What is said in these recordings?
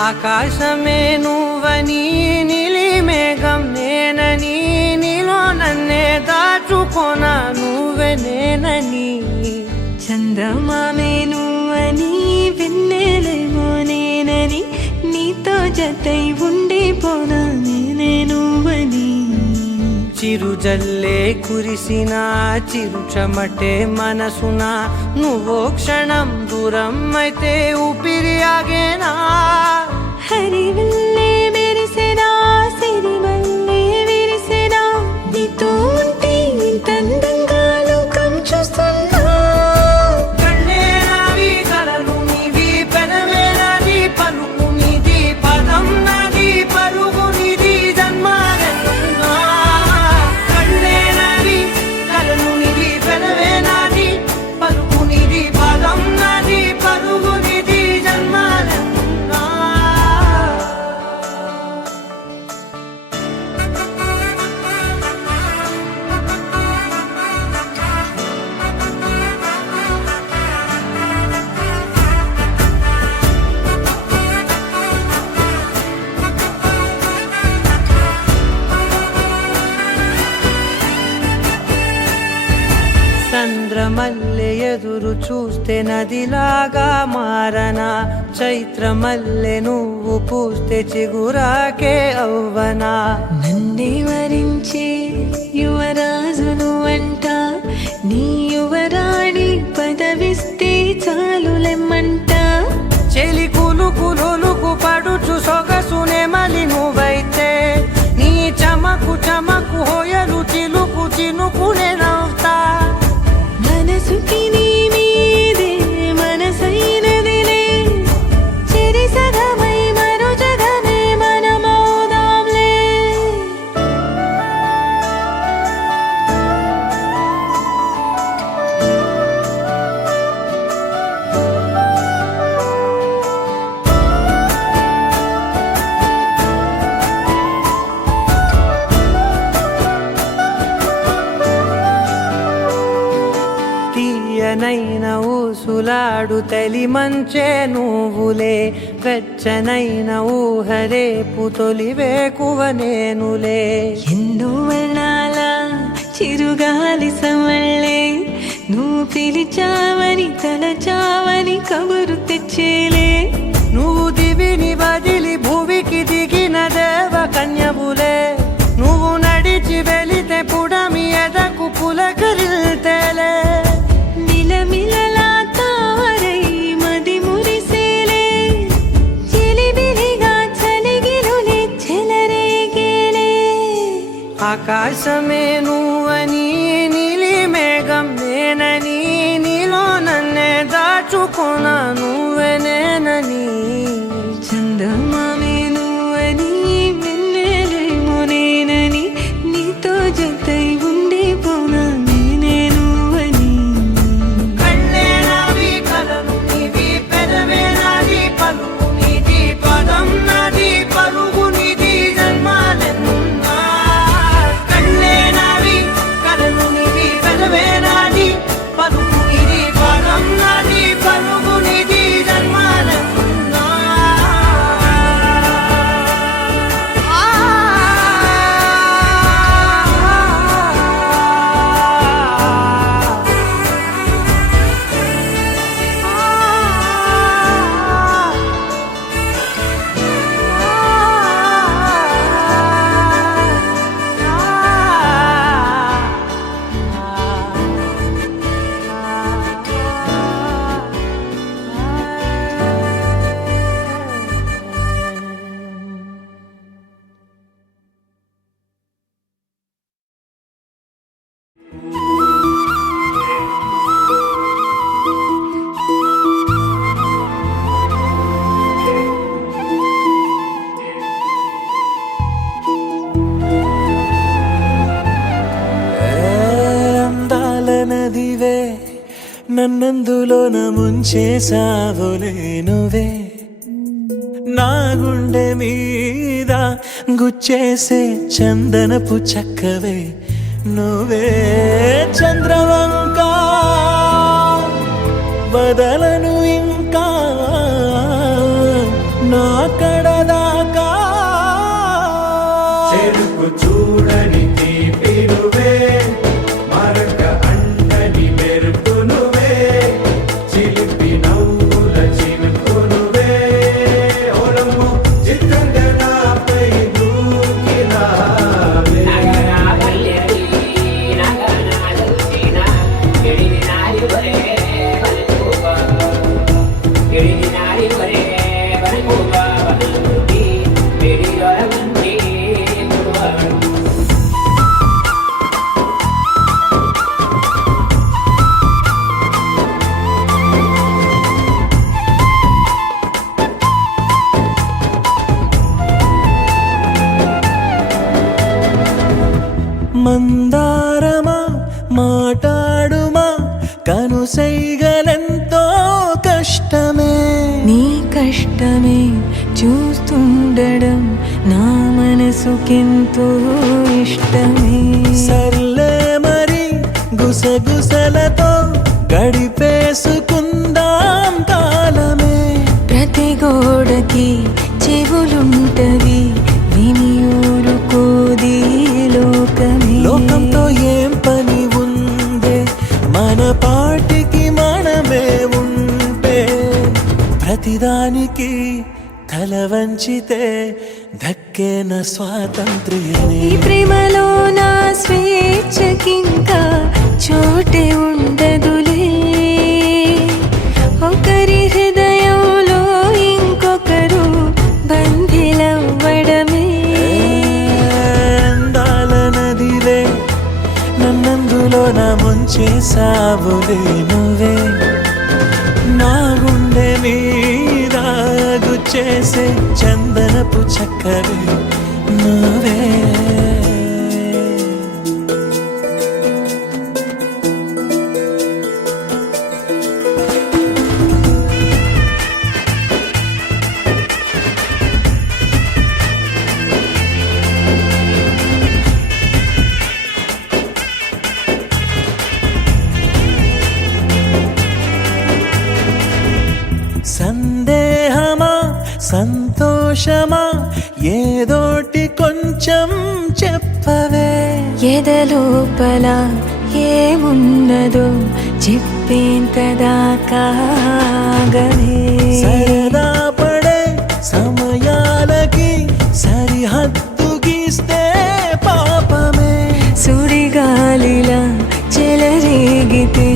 ఆకాశమే నువ్వని నీలి మేఘం నేనని నీలో నన్నే దాచుకోనా నువ్వే నేనని చందమామే నువ్వని వెన్నెలేమో నేనని నీతో జతై ఉండిపోనా నేనే నువ్వని చిరుజల్లే కురిసిన చిరు చెమటే మనసున నువ్వో క్షణం దూరం అయితే ఊపిరి ఆగేనా హరివల్లే మెరిసెనా సిరివల్లే విరిసెనా నీతో ఉంటే ఇంతందంగా లోకం చూస్తున్నా కళ్ళే నావి కలలు నీవి పెదవే నాది పలుకు నీది పదం నాది పరుగు నీది జన్మాలెన్నున్నా కళ్ళే నావి కలలు నీవి పెదవే నాది పలుకు నీది పదం నాది పరుగు నీది జన్మాలెన్నున్నా చంద్రమల్లె ఎదురు చూస్తే నదిలాగా మారనా చైత్రమల్లె నువ్వు పూస్తే చిగురాకే అవ్వనా నన్నే వరించే యువరాజును అంట నీ యువరాణి పదవిస్తే చాలులెమ్మంట చెలి కులుకు పడుచు సొగసునే మలి నువ్వైతే నీ చమకు చమకు హోయలు చిలుకు చినుకునే నవ్వుతా మనసుకి నీ మీదే మనసైనదిలే చెరి సగమై మరో జగమే మనమౌదాంలే తీయనైన ఊసులాడు తలి మంచే నువ్వులే వెచ్చనైన ఊహరేపు తొలి వేకువ నేనులే ఎన్నో వర్ణాల చిరుగాలి సమళ్ళే నువ్వు పిలిచావని తలచావని కబురు తెచ్చేలే నువ్వు దివిని బదిలి భూమికి దిగిన దేవ కన్యబులే నువ్వు నడిచి వెళితే పుడమి ఎదకు పులకరిల్తేలే మిలమిలలా తారై మది మురిసేలే చిలిబిలిగా చలిగిలులే చెలరేగేలే ఆకాశమే నువ్వని నీలి మేఘం నేనని నీలో నన్నే దాచుకోనా నువ్వే నేనని చందమామే నువ్వని వెన్నెలేమో నేనని నీతో జతై ఉండిపోనా నేనే నువ్వని కళ్ళే నావి కలలు నీవి పెదవే నాది పలుకు నీది పదం నాది పరుగు నీది జన్మాలెన్నున్నా కళ్ళే నావి కలలు నీవి పెదవే నాది పలుకు నీది పదం నాది పరుగు నీది జన్మాలెన్నున్నా అందాల నదివే నన్నందులోన ముంచేసావులే నువ్వే నా గుండె మీద గుచ్చేసే చందనపు చక్కవే నువ్వే చంద్రవంక వదలను ఇంకా నా నడుమా కనుసైగలెంతో కష్టమే. నీ కష్టమే చూస్తుండడం నా మనసుకెంతో ఇష్టమే. సర్లే మరి గుసగుసలతో గడిపేసుకుందాం కాలమే. ప్రతి గోడకి చెవులుంటవి విని ఊరుకోది లోకమే. లోకంతో ఏం పని ఉందే మన పాటికి మనమే ఉంటే. ప్రతిదానికి తల వంచితే దక్కేన స్వాతంత్ర్యమే. ఈ ప్రేమలో నా స్వేచ్ఛకింకా చోటే ఉండదులే. ఒకరి హృదయంలో ఇంకొకరు బంధిలవ్వడమే. అందాల నదివే నన్నందులో నా ముంచేసావులే నువ్వే. నా గుండె మీద గుచ్చేసే చందనపు చక్కవే నువ్వే. సందేహమా సంతోషమా ఏదోటి కొంచెం చెప్పవే. ఎదలోపల ఏమున్నదో చెప్పేంతదాకాగవే. సరదా పడే సమయాలకి సరిహద్దు గీస్తే పాపమే. సుడిగాలిలా చెలరేగితే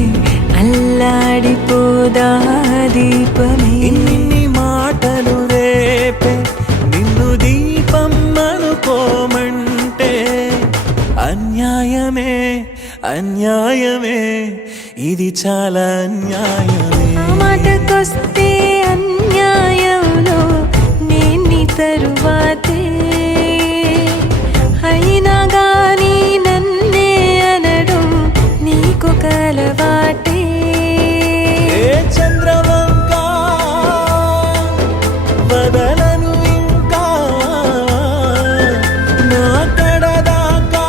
అల్లాడిపోదా దీపమే. ఇన్ని మాటలు రేపే నిన్ను దీపం అనుకోమంటే అన్యాయమే అన్యాయమే ఇది చాలా అన్యాయమే. ఆ మాటకొస్తే అన్యాయంలో నేన్ని తరువాతే. అయినా గాని నన్నే అనడం నీకు కలవాటే. ఏ చంద్రవంక వదలను ఇంకా నా కడదాకా.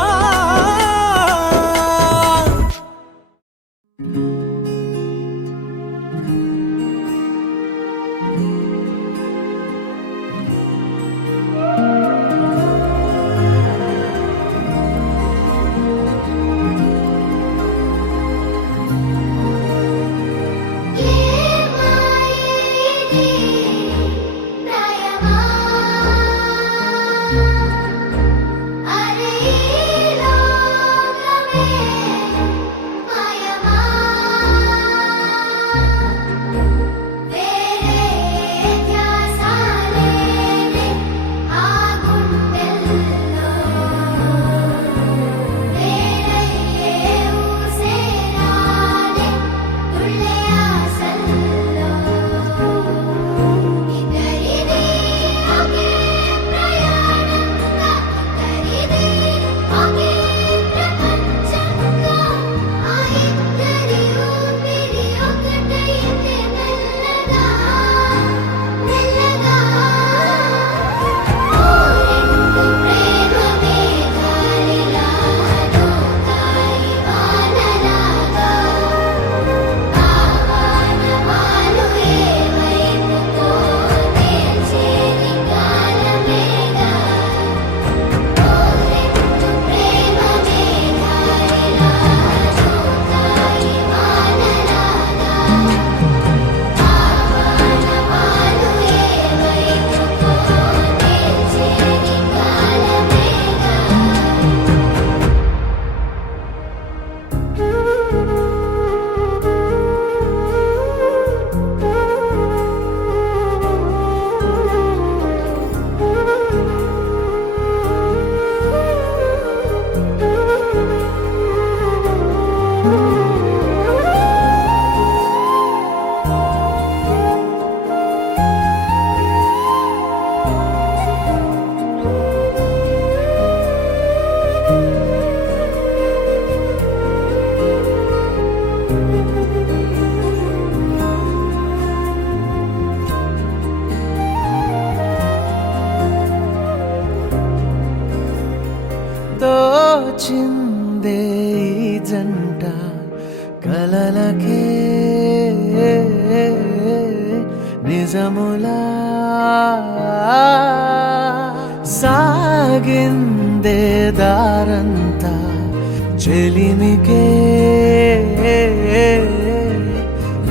అలలకే నిజములా సాగిందే దారంతా చెలిమికే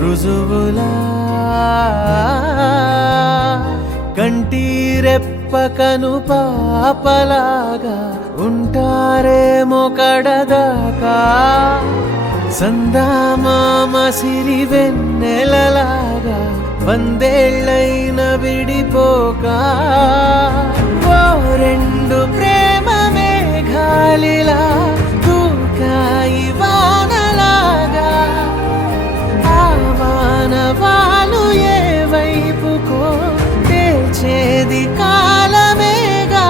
రుజువులా కంటిరెప్పకను పాపలాగా ఉంటారేమో కడదాకా సందామామ సిరి వెన్నెలలాగా వందేళ్ళైన విడిపోక ఓ రెండు ప్రేమ మేఘాలిలా దూకాయి వానలాగా ఆ వానవాలు ఏ వైపుకో తేల్చేది కాలమేగా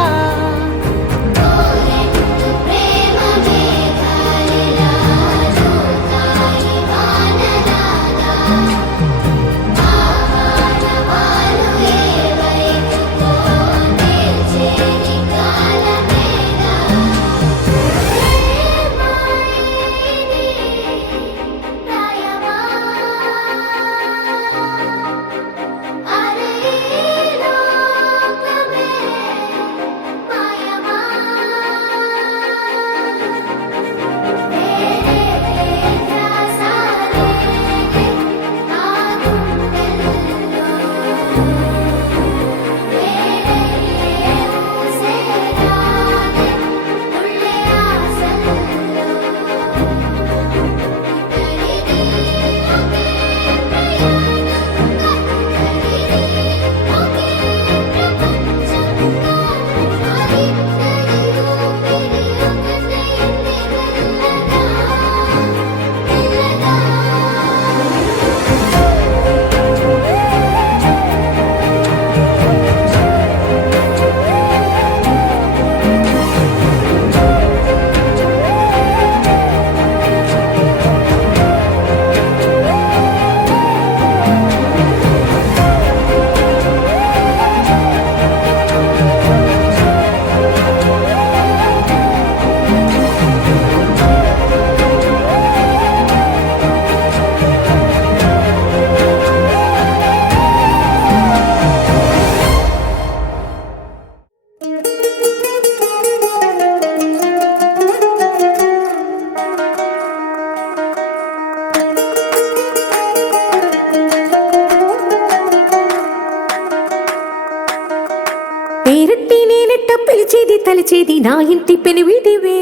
పేరట్టి నేనెట్ట పిలిచేది తలిచేది నా ఇంటి పెనువిటివే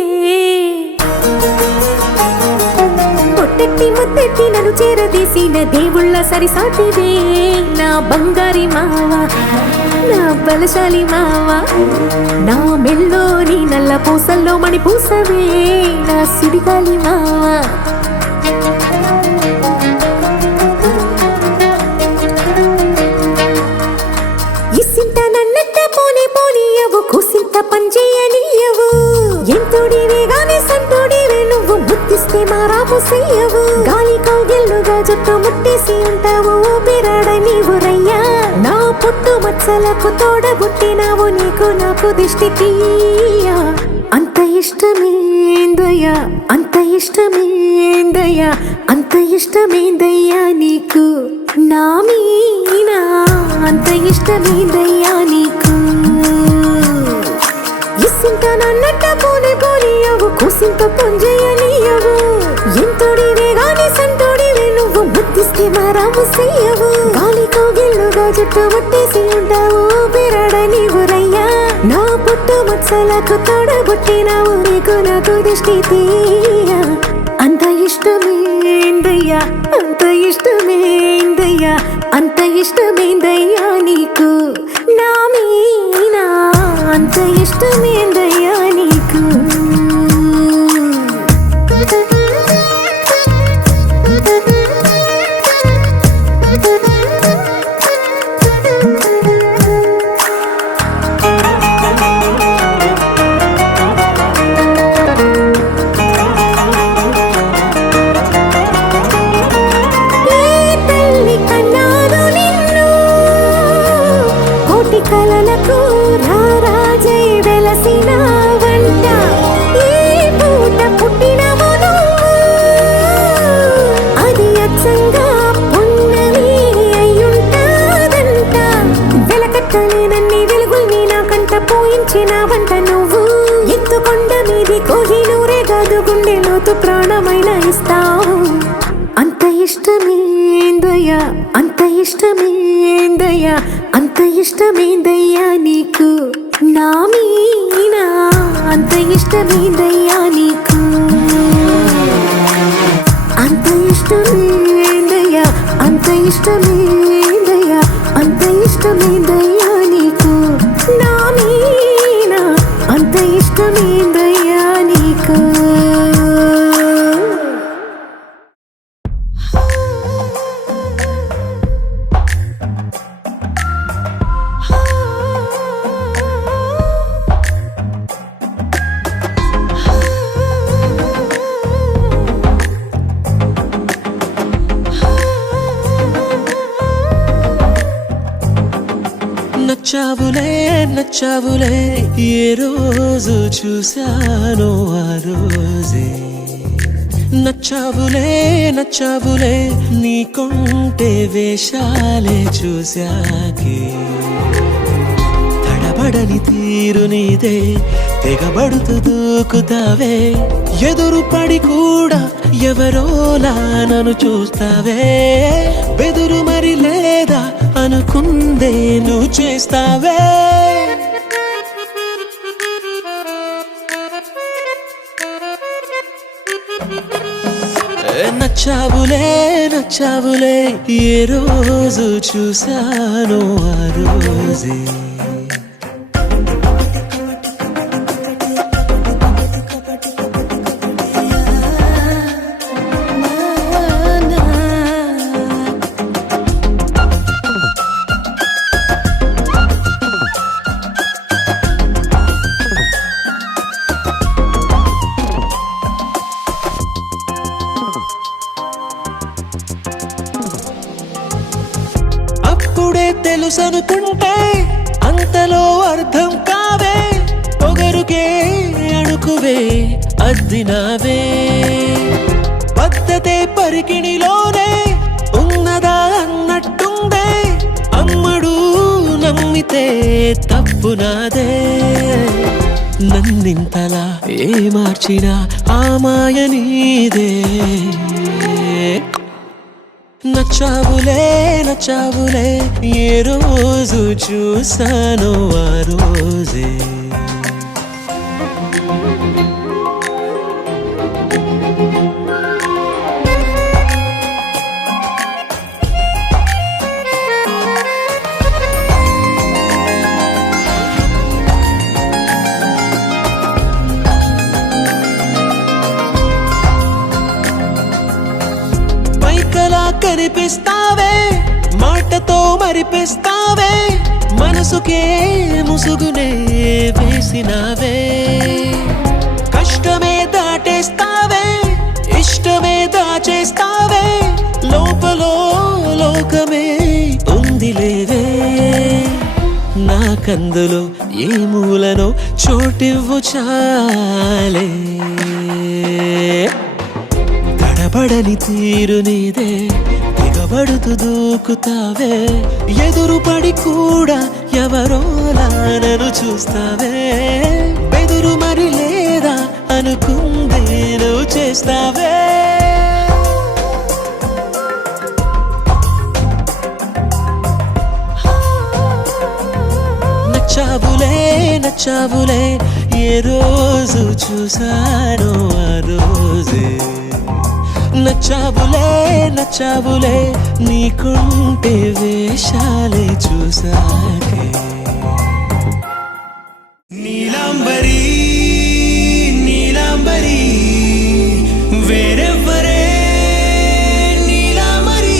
పొట్టెట్టి ముద్దెట్టి నన్ను చేరదీసిన దేవుళ్ళ సరిసాటివే నా బంగారి మావా నా బలశాలి మావా నా మెల్లోని నల్ల పూసల్లో మణి పూసవే నా సుడిగాలి మావా కూసింత పంచేయనియవు ఎంతోడివే గాని సంతోడివే నువ్వు ముద్దిస్తే మారాపు చెయ్యవు గాలి కౌగిల్లుగా జుట్టు ముట్టేసి ఉంటావు ఊపిరాడ నీవు రయ్యా నా పుట్టు మచ్చలకు తోడబుట్టినావు నీకు నాకు దిష్టి తీయా అంత ఇష్టమేందయ్యా అంత ఇష్టమేందయ్యా అంత ఇష్టమేందయ్యా నీకు నా మీనా అంత ఇష్టమేందయ్యా నీకు ఇసింత నన్నట్ట పోనీయవు కూసింత పొంజయ్యనియవు ఎంతోడివే గాని సంతోడివే నువ్వు ముద్దిస్తే మారాము చెయ్యవు గాలి కౌగిల్లుగా జుట్టు ముట్టేసి ఉంటావు ఊపిరాడ నీవు రయ్యా నా పుట్టు మచ్చలకు తోడబుట్టినావు నీకు నాకు దిష్టి తీయా అంత ఇష్టమేందయ్యా అంత ఇష్టమేందయ్యా అంత ఇష్టమేందయ్యా నీకు నా మీనా అంత ఇష్టమేందయ్యా నీకు కలలకు రారాజై వెలసిన వంట ఈ పూట పుట్టినము ఇష్టమేందయ్యా అంత ఇష్టమేందయ్యా అంత ఇష్టమేందయ్యా నీకు నా మీనా అంత ఇష్టమేందయ్యా నీకు అంత ఇష్టమేందయ్యా అంత ఇష్టమేందయ్యా అంత ఇష్టమేందయ్యా నీకు నా మీనా అంత ఇష్టమేందయ్యా నీకు నచ్చావులే నచ్చావులే ఏ రోజు చూశానో ఆ రోజే నచ్చావులే నచ్చావులే నీకుంటే వేషాలే చూశాకే తడబడని తీరు నీదే తెగబడుతూ దూకుతావే ఎదురు పడి కూడా ఎవరోలా నన్ను చూస్తావే బెదురు మరి లేదా అనుకుందే నువ్వు చేస్తావే నచ్చావులే నచ్చావులే ఏ రోజు చూశానో ఆ రోజే అప్పుడే తెలుసనుకుంటే అంతలో అర్థం కావే పొగరుకే అణుకువే అద్దినావే పద్ధతే పరికిణిలోనే ఉన్నదా అన్నట్టుందే అమ్మడు నమ్మితే తప్పు నాదే నన్నింతలా ఏ మార్చినా ఆ మాయ నీదే నచ్చావులే నచ్చావులే ఏ రోజు చూశానో ఆ రోజే కనిపిస్తావే మాటతో మరిపిస్తావే మనసుకే ముసుగునే వేసినావే కష్టమే దాటేస్తావే ఇష్టమే దాచేస్తావే లోపలో లోకమే ఉందిలేవే నాకందులో ఏ మూలనో చోటివ్వు చాలే తడబడని తీరు నీదే తెగబడుతూ దూకుతావే ఎదురు పడి కూడా ఎవరోలా నన్ను చూస్తావే బెదురు మరి లేదా అనుకుందే నువ్వు చేస్తావే నచ్చావులే నచ్చావులే ఏ రోజు చూశానో ఆ రోజే నచ్చావులే నచ్చావులే నీకుంటే వేషాలే చూసాకే నీలాంబరి నీలాంబరి వేరెవ్వరే నీలాంబరి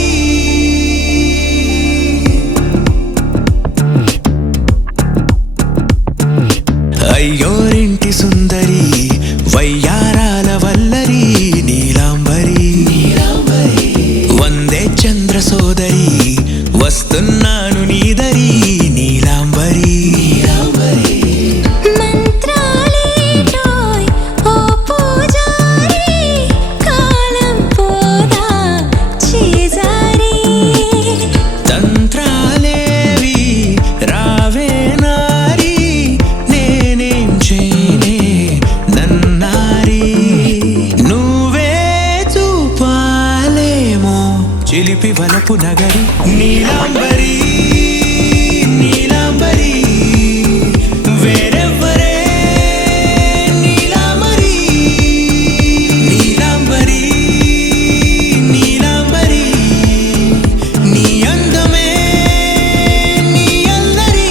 అయ్యోరింటి సుందరి వయ్యారాల వల్లరి నీలాంబరి వందే చంద్ర సోదరి వస్తున్నాను నీదరి నీలాంబరి మంత్రాలేటోయ్ ఓ పూజారి కాలం పోదా చేజారి తంత్రాలేవి రావే నారి నేనేం చేయనే నన్నారి నువ్వే చూపాలేమో చిలిపి వలపు నగరి నీలాంబరి నీలాంబరి వేరెవ్వరే నీలాంబరి నీలాంబరి నీలాంబరి నీ అందమే నీ అందరి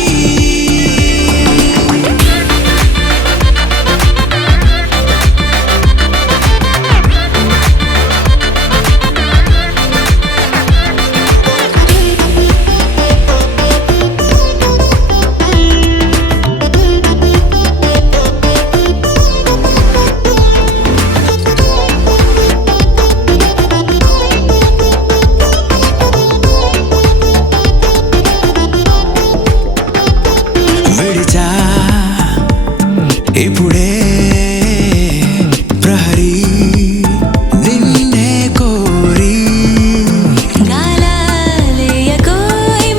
విడిచా ఇప్పుడే ప్రహరీ నిన్నే కోరి గాలాలేయకోయ్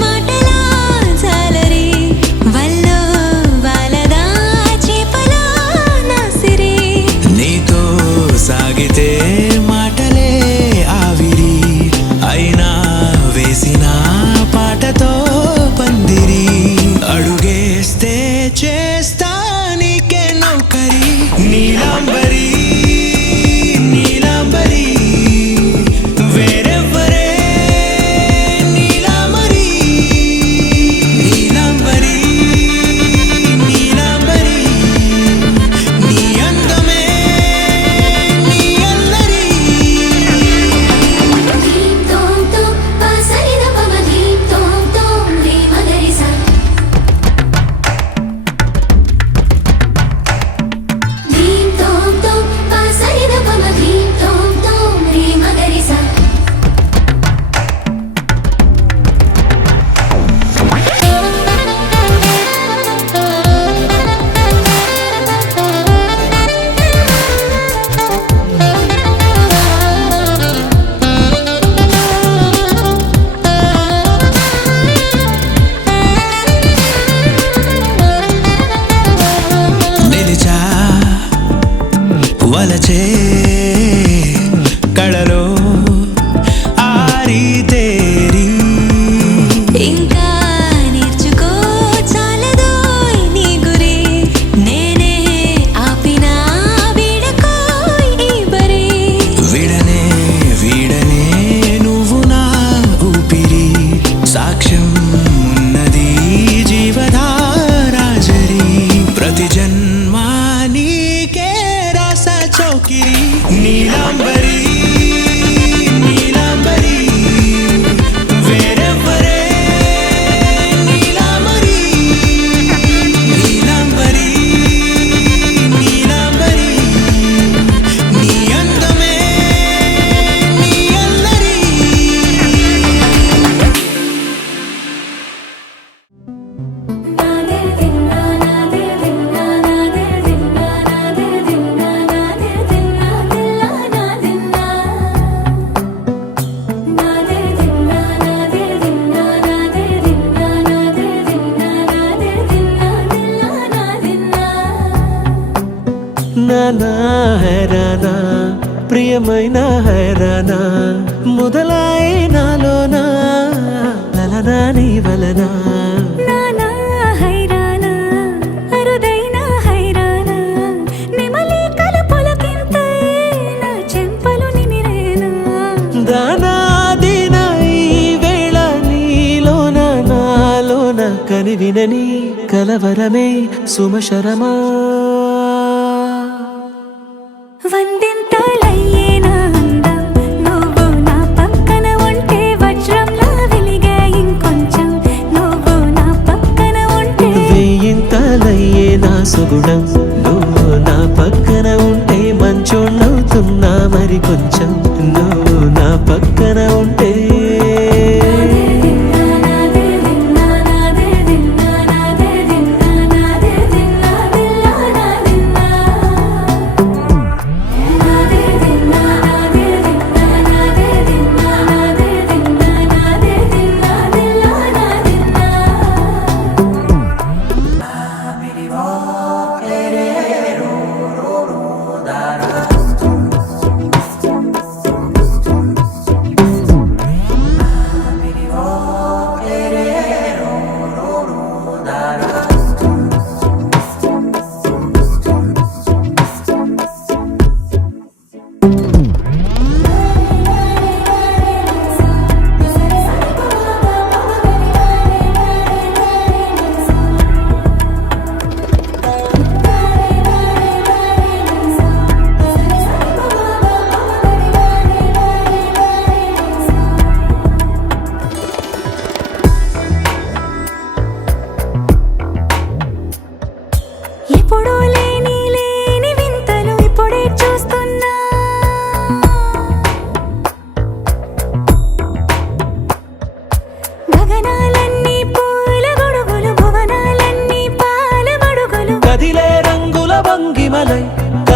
మాటలా జాలరి వల్లో వాలదా చేపలా నాసిరి నీతో సాగితే మాటలే ఆవిరి అయినా వేసిన పాటతో పందిరి అడుగేస్తే చేస్తా నీకే నౌకరి నీలాంబరి నీలాంబరి వేరెవ్వరే నీలాంబరి నీలాంబరి నీలాంబరి నీ అందమే నీ అందరి ధీం తోం తోం పాసరిద పమ ధీం తోం తోం రే మగరిసా ధీం తోం తోం పాసరిద పమ ధీం తోం తోం రే మగరిసా నిలిచా వలచే కళలో ఆరి తేరి ఇంకా నేర్చుకో చాలదోయ్ నీ గురి నేనే ఆపినా వీడకోయ్ ఈ బరి విడనే వీడనే నువ్వు నా ఊపిరి సాక్ష్యం ఉన్నది జీవధారాజరి ప్రతి జన్మా నీకే రాస చౌకిరి నీలాంబరి నీలాంబరి వేరెవ్వరే నీలాంబరి నీలాంబరి నీలాంబరి నీ అందమే నీ అందరి నాదే దిన్నా నాదే దిన్నా నాదే దిన్నా నాదే దిన్నా నాదే దిన్నా దిల్లా నాదిన్నా నాదే దిన్నా నాదే దిన్నా నాదే దిన్నా నాదే దిన్నా నాదే దిన్నా దిల్లా నాదిన్నా నానా హైరానా ప్రియమైన హైరానా మొదలాయి నాలోనా లలనా నీ వలనా నానా హైరానా అరుదైన హైరానా నెమలి కలుపులకింతై నా చెంపలు నిమిరేనా దానాదిన ఈ వేళ నీలోన నాలోన కనివినని కలవరమే సుమశరమా వందింతలయ్యేనా అందం నువ్వు నా పక్కన ఉంటే వజ్రంలా వెలిగే ఇంకొంచెం నువ్వు నా పక్కన ఉంటే వేయింతలయ్యే నా సుగుణం నువ్వు నా పక్కన ఉంటే మంచోళ్ళవుతున్నా మరి కొంచెం నువ్వు నా పక్కన ఉంటే నాదే దిన్నా నాదే దిన్నా నాదే దిన్నా నాదే దిన్నా దిల్లా నాదిన్నా నాదే దిన్నా నాదే దిన్నా నాదే దిన్నా నాదే దిన్నా నాదే దిన్నా దిల్లా నాదిన్నా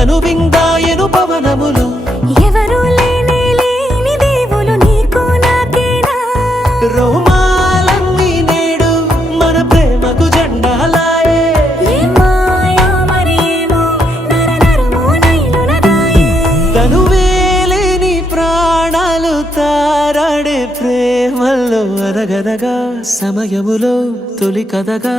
తను విందాయను పవనములు ఎవరు లేని దేవులు నీకు నాకేనా రోమాలన్నీ నేడు మన ప్రేమకు జెండాలాయే ఏ మాయా మరేమో నరనరమో నైలునదాయే తను వేలేని ప్రాణాలు తారాడే ప్రేమల్లో అరగరగా సమయములో తొలి కథగా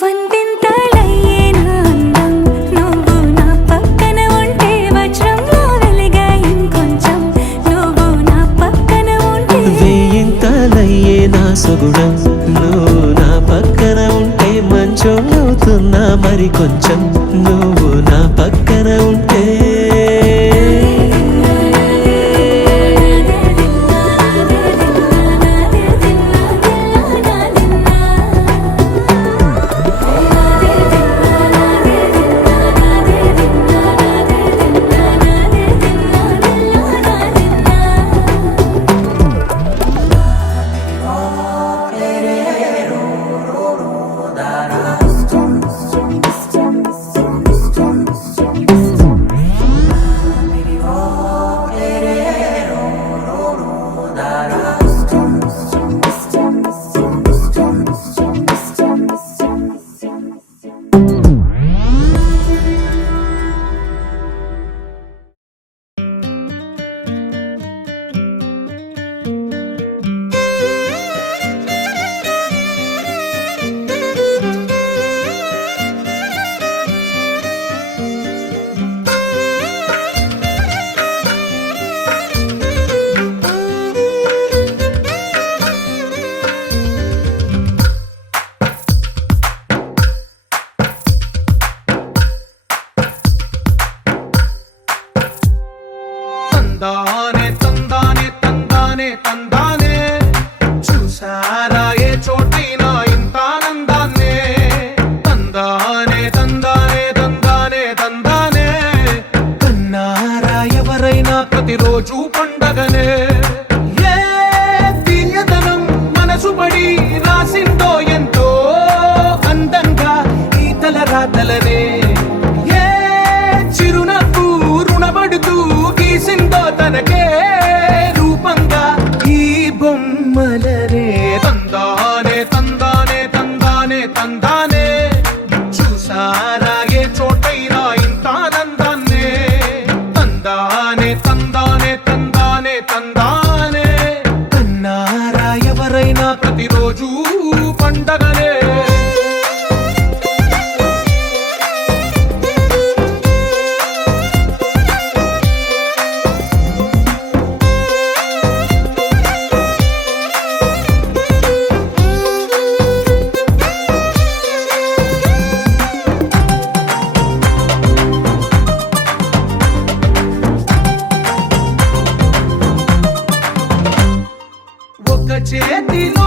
వందెంతలయ్యే నా అందం నువ్వు నా పక్కన ఉంటే వజ్రంలో వెలిగా ఇంకొంచెం నువ్వు నా పక్కన ఉంటే వేయింతలయ్యే నా సుగుణం నువ్వు నా పక్కన ఉంటే మంచం అవుతున్నా మరి కొంచెం నువ్వు నా పక్కన ఉంటే తందానే తందానే తందానే తందానే చూసారా ఏ చోటైనా ఇంత ఆనందాన్నే తందానే తందానే తందానే తందానే కన్నారా ఎవరైనా ప్రతిరోజు పండగనే ఏ తీయదనం మనసు పడి రాసిందో ఎంతో అందంగా ఈ తల రాతలనే ఏ చిరునవ్వు రుణపడుతూ గీసిందో తనకే రూపంగా ఈ బొమ్మలనే తందానే తందానే తందానే తందానే చూసారా ఏ చోటైనా ఇంత ఆనందాన్నే తందానే తందానే తందానే తందానే కన్నారా ఎవరైనా ప్రతిరోజు పండగనే ఒక చేతిలో